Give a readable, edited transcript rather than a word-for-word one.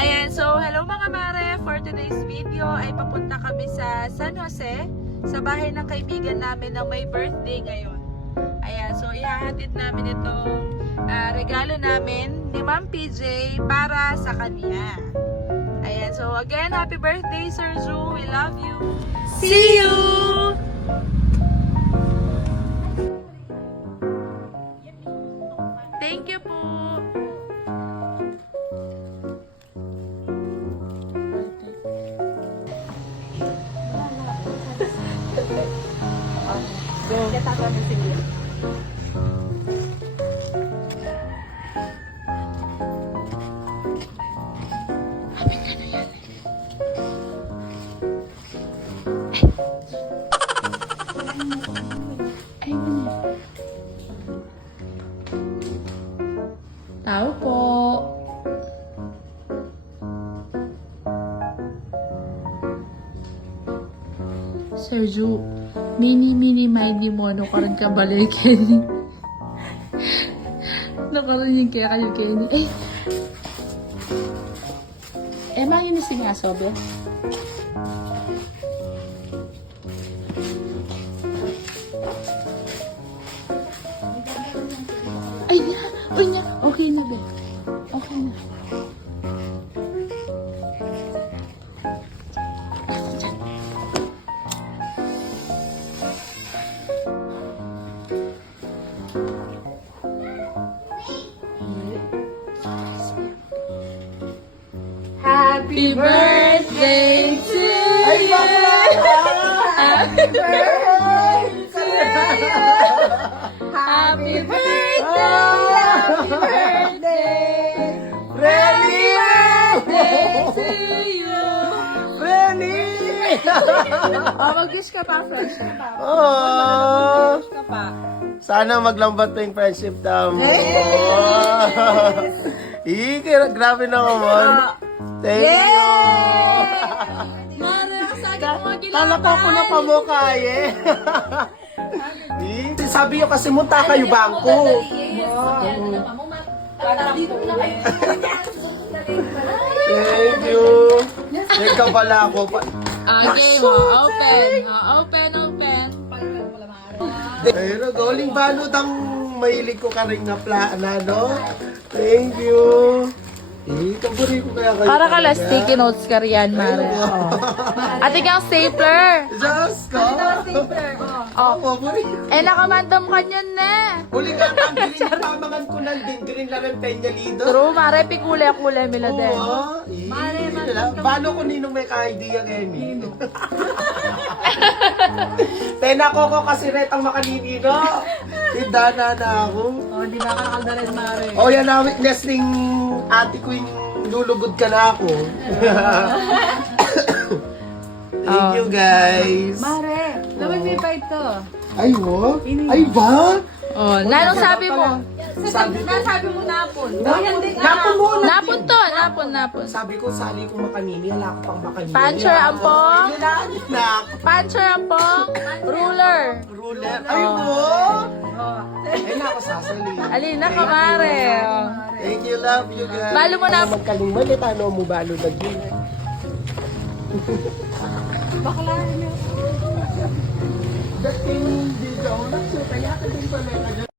Ayan, so hello mga mare. For today's video ay papunta kami sa San Jose, sa bahay ng kaibigan namin na may birthday ngayon. Ayan, so ihahatid namin itong regalo namin ni Ma'am PJ para sa kanya. Ayan, so again, happy birthday Sir Ju. We love you. See you! Thank you po. Tao po. Sergio, mini mighty mo, ano karon ka balay Kenny. Nakaroon yung kaya kayo Kenny. Emang yun si nga sobe? Ay na! Uy na! Okay na be. Okay na. Happy birthday to you! Happy birthday to you! Happy birthday! Happy birthday! Happy birthday to you! Renny! Mag-wish ka pa, fresh ka pa. Oh, Ka pa. sana maglambat pa yung friendship namin. Grabe na naman. Thank you. Mara, kasagi mo mga Talaka ko na pamukha eh. Sabi nyo kasi munta kayo bangko. Thank you. Teka pala ako. Okay mo, open. Pero galing balot ang mahilig ko ka rin nga plana, no? Thank you. Kaburi ko kaya kayo. Para ka la sticky notes ka riyan, Mare. Ate kang stapler. Just ko. Oh. Kaburi. Nakamandam ka niyan na. Uli ka ang green pamangan ko ng green lang ang penya lido. True, Mare, pikule-kule mila din. Oo. Paano ko ninong may ka-idea Kenny? Pena ko kasi retang makaninino. Hindana na ako. Oh, di ba kakalda rin, Mare? O yan na witness ning ate ko yung lulugod ka na ako. Thank you guys. Mare, laman may bite to. Ay wo? Ay ba? Oh, nanong sabi mo? Sabi ko, Sabi mo napon. napon mo na. Napon to, napon. Sabi ko, sali ko makanini. Wala ko pang makanini. Puncher ang pong. Nilalit na ako. Puncher ang pong. Ruler. Ruler. Ay wo? Ay na ako sasali. Alina ka, Mare. Thank you, love you guys. Balo mo na. Magkalimbalit, ano mo balo na yun. Bakla niyo. Dating di daw, nagsukaya ka din pala.